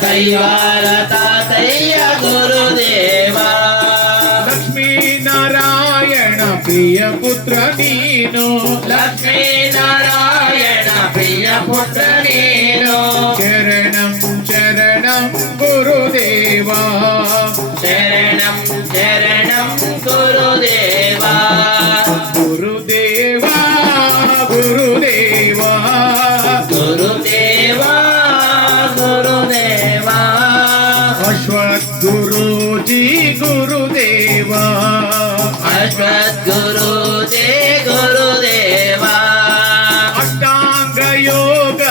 ಕೈವಾರ ತಾತಯ್ಯ ಗುರುದೇವ. ಲಕ್ಷ್ಮೀನಾರಾಯಣ ಪ್ರಿಯ ಪುತ್ರ ನೀನು, ಲಕ್ಷ್ಮೀನಾರಾಯಣ ಪ್ರಿಯ ಪುತ್ರ ನೀನು. ಶರಣಂ ಶರಣಂ ಗುರುದೇವ, ಶರಣಂ ಶರಣಂ ಗುರುದೇವ. ಗುರುದೇವ ಗುರುದೇವ ಗುರುದೇವ ಗುರುದೇವ. ಅಶ್ವದ್ಗುರೂಜಿ ಗುರುದೇವ, ಅಶ್ವದ್ಗುರು ಜಯ ಗುರುದೇವ. ಅಷ್ಟಾಂಗ ಯೋಗ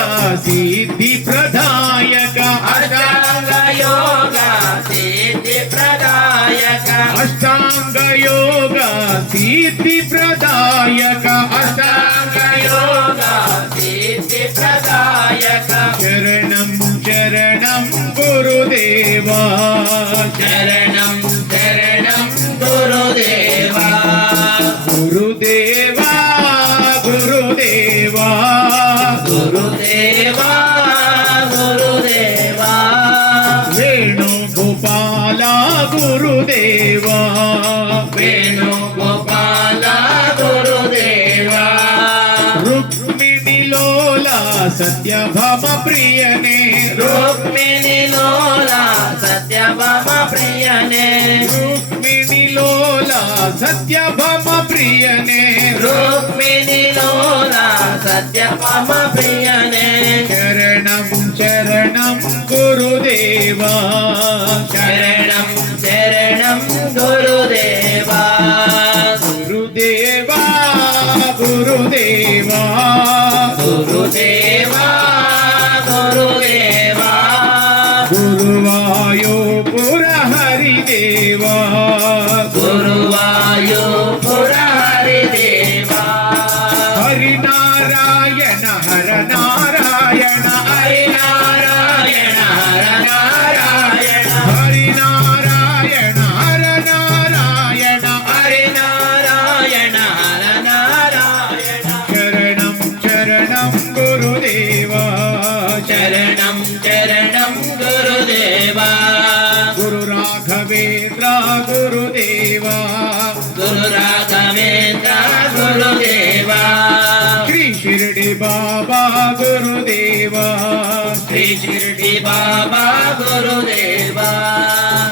ಸಿದ್ಧಿ ಪ್ರದಾಯಕ, ಅಷ್ಟಾಂಗ ಯೋಗ ಸಿದ್ಧಿ ಪ್ರದಾಯಕ. ಅಷ್ಟಾಂಗ ಯೋಗ ಸಿದ್ಧಿ ಪ್ರದಾಯಕ, ಅಷ್ಟಾಂಗ ಯೋಗ ಸಿದ್ಧಿ ಪ್ರದಾಯಕ. ಶರಣಂ ಶರಣಂ ಗುರುದೇವ, ಶರಣಂ ಶರಣಂ ಗುರುದೇವ. ಗುರುದೇವ ಗುರುದೇವ ಗುರುದೇವ ಗುರುದೇವ. ವೇಣುಗೋಪಾಲ ಗುರುದೇವ, ವೇಣುಗೋಪಾಲ ಗುರುದೇವ. ರುಕ್ಮಿಣಿ ಲೋಲ ಸತ್ಯಭಾಮ ಪ್ರಿಯನೇ, ರುಕ್ಮಿಣಿ ಲೋಲ ಸತ್ಯಭಾಮ ಪ್ರಿಯನೇ. ರುಕ್ಮಿಣಿ ಲೋಲ ಸತ್ಯಭಾಮ ಪ್ರಿಯನೇ, ರುಕ್ಮಿಣಿ ಲೋಲ ಸತ್ಯಭಾಮ ಪ್ರಿಯನೇ. ಶರಣಂ ಶರಣಂ ಗುರುದೇವ, ಶರಣಂ ಶರಣಂ ಗುರುದೇವ. ಗುರುದೇವ ಗುರುದೇವ ಗುರುದೇವ ಗುರುದೇವ. ಗುರುವಾಯೂಪುರ ಹರಿದೇವ, ಗುರುವಾಯೂಪುರ ಹರಿದೇವ. ಹರಿನಾರಾಯಣ ಹರ ನಾರಾಯಣ, ಹರಿನಾರಾಯಣ ಹರ ನಾರಾಯಣ. ಹರಿನಾರಾಯಣ ಹರ ನಾರಾಯಣ, ಹರಿನಾರಾಯಣ ಹರ ನಾರಾಯಣ. ಶರಣಂ ಶರಣಂ ಗುರುದೇವ, ಶರಣಂ ಶರಣಂ ಗುರುದೇವ. ಗುರು ರಾಘವೇಂದ್ರ ಗುರುದೇವ, ಗುರು ರಾಘವೇಂದ್ರ ಗುರುದೇವ. ಶ್ರೀ ಶಿರಡಿ ಬಾಬಾ ಗುರುದೇವ, ಶ್ರೀ ಶಿರ್ಡಿ ಬಾಬಾ ಗುರುದೇವ.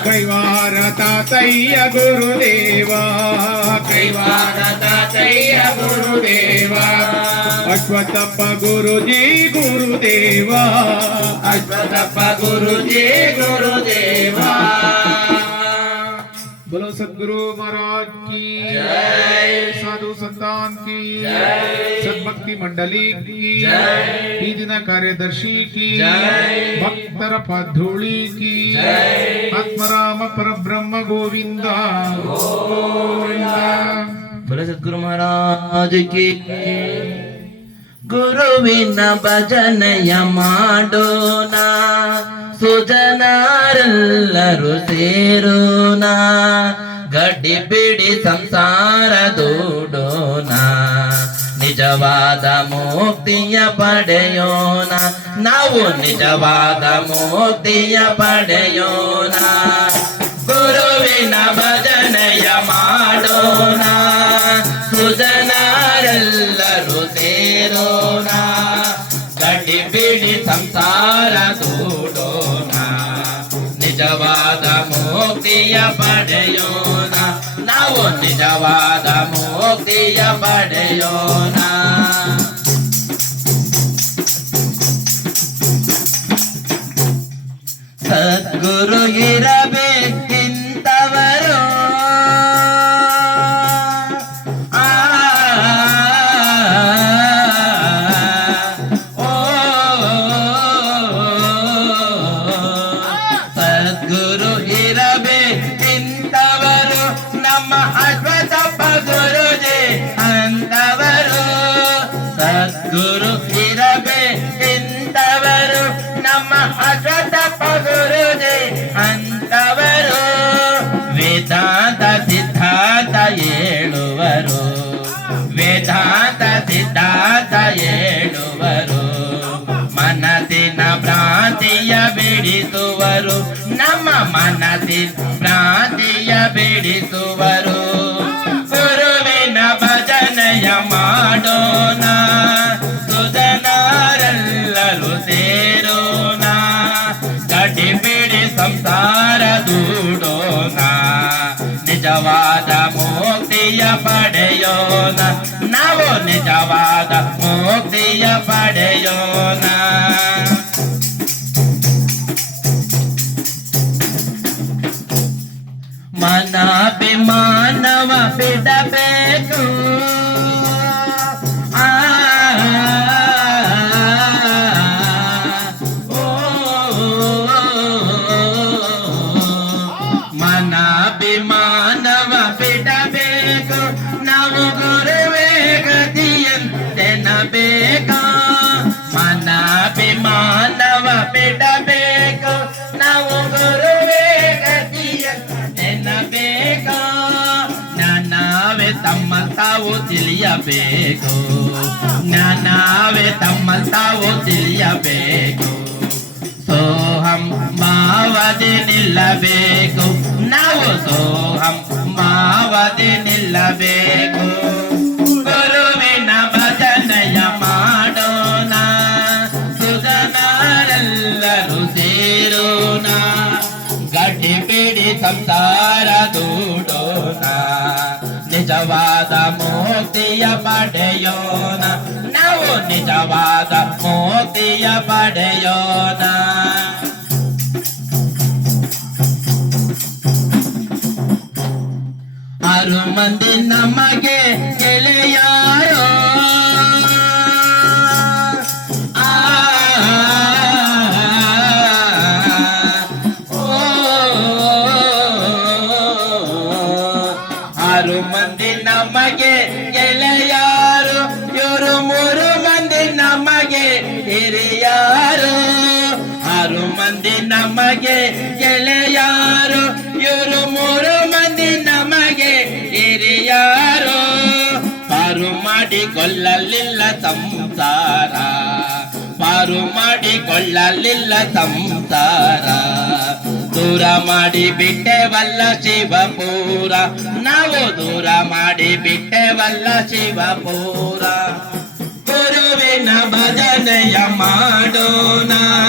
ಕೈವಾರ ತಾತಯ್ಯ ಗುರುದೇವ, ಕೈವಾರ ತಾತಯ್ಯ ಗುರುದೇವ. ಅಶ್ವತ್ಥಪ್ಪ ಗುರುಜಿ ಗುರುದೇವ, ಅಶ್ವತ್ಥಪ್ಪ ಗುರುಜಿ ಗುರುದೇವ. बोलो सद्गुरु महाराज की जय। साधु संतान की जय। सद्भक्ति मंडली की जय। ಈದಿನ ಕಾರ್ಯದರ್ಶಿ की जय। ಭಕ್ತರ ಪಾಧೂಳಿ की जय। ಆತ್ಮರಾಮ ಪರಬ್ರಹ್ಮ ಗೋವಿಂದ ಗೋವಿಂದ. बोलो सद्गुरु महाराज की. ಗುರುವಿನ ಭಜನೆಯ ಮಾಡೋಣ, ಸುಜನರೆಲ್ಲರೂ ಸೇರೋಣ. ಗಡ್ಡಿ ಬಿಡಿ ಸಂಸಾರ ದೂಡೋಣ, ನಿಜವಾದ ಮುಕ್ತಿಯ ಪಡೆಯೋಣ. ನಾವು ನಿಜವಾದ ಮುಕ್ತಿಯ ಪಡೆಯೋಣ. ಗುರುವಿನ ಭಜನೆಯ ಮಾಡೋಣ, ಸುಜನರೆಲ್ಲರೂ ಸೇರೋಣ. ಗಡ್ಡಿ ಬಿಡಿ ಸಂಸಾರ ದೂಡೋಣ, ನಿಜವಾದ ಮುಕ್ತಿಯ ಪಡೆಯೋಣ. ನಾವು ನಿಜವಾದ ಮುಕ್ತಿಯ ಪಡೆಯೋಣ. ಸದ್ಗುರು ಇರಬೇಕಿಂತವರು, ಸದ್ಗುರು ಇರಬೇಕಿಂತವರು. ನಮ್ಮ ಅಶ್ವತ್ಥಪ್ಪ ಗುರುಜಿ ಅಂತವರು. ಸದ್ಗುರು ಇರಬೇಕಿಂತವರು, ನಮ್ಮ ಅಶ್ವತ್ಥಪ್ಪ ಗುರುಜಿ ಅಂತವರು. ವೇದಾಂತ ಸಿದ್ಧಾಂತ ಹೇಳುವರು, ವೇದಾಂತ ಸಿದ್ಧಾಂತ ಹೇಳುವರು. ಮನಸ್ಸಿನ ಭ್ರಾಂತಿ ಭ್ರಾಂತಿಯ ಬಿಡಿಸುವರು ನಮ್ಮ ಮನಸ್ಸಿನ ಭ್ರಾಂತಿಯ ಬಿಡಿಸುವರು ಗುರುವಿನ ಭಜನೆಯ ಮಾಡೋಣ ಸುಜನರೆಲ್ಲರೂ ಸೇರೋಣ ಗಡಿ ಬಿಡಿ ಸಂಸಾರ ದೂಡೋಣ ನಿಜವಾದ ಮುಕ್ತಿಯ ಪಡೆಯೋಣ ನಾವು ನಿಜವಾದ ಮುಕ್ತಿಯ ಪಡೆಯೋಣ ಮನಾಭಿಮಾನವ ಬಿಡಬೇಕು ಮನಾಭಿಮಾನವ ಬಿಡಬೇಕು ನಾವು ಗುರುವೇ ಗತಿಯಂತೆನಬೇಕ ಮನಾಭಿಮಾನವ ಬಿಡಬೇಕು ನಾವು ಗುರುವೇ ಗತಿಯಂತೆನಬೇಕ ಜ್ಞಾನವೇ ತಮ್ಮ ತಾವು ತಿಳಿಯಬೇಕು ಜ್ಞಾನವೇ ತಮ್ಮ ತಾವು ತಿಳಿಯಬೇಕು ಸೋಹಂ ಭಾವದೆ ನಿಲ್ಲಬೇಕು ನಾವು ಸೋಹಂ ಭಾವದೆ ನಿಲ್ಲಬೇಕು ಗುರುವಿನ ಭಜನೆಯ ಮಾಡೋಣ ಸುಜನರೆಲ್ಲರೂ ಸೇರೋಣ ಗಡಿ ಬಿಡಿ ಸಂಸಾರ ದೂಡೋಣ ನಿಜವಾದ ಮುಕ್ತಿಯ ಪಡೆಯೋಣ ನಾವು ನಿಜವಾದ ಮುಕ್ತಿಯ ಪಡೆಯೋಣ ಆರು ಮಂದಿ ನಮಗೆ ಗೆಳೆಯಾರೋ ಆರು ಮಂದಿ ನಮಗೆ ಗೆಳೆಯಾರು ಇವರು ಮೂರು ಮಂದಿ ನಮಗೆ ಹಿರಿಯಾರು ಆರು ಮಂದಿ ನಮಗೆ ಗೆಳೆಯಾರು ಇವರು ಮೂರು ಮಂದಿ ನಮಗೆ ಹಿರಿಯಾರು ಪಾರು ಮಾಡಿಕೊಳ್ಳಲಿಲ್ಲ ಸಂಸಾರ ಪಾರು ಮಾಡಿಕೊಳ್ಳಲಿಲ್ಲ ಸಂಸಾರ ದೂರ ಮಾಡಿ ಬಿಟ್ಟೆವಲ್ಲ ಶಿವಪುರ ನಾವು ದೂರ ಮಾಡಿ ಬಿಟ್ಟೆವಲ್ಲ ಶಿವಪುರ ಗುರುವಿನ ಭಜನೆಯ ಮಾಡೋಣ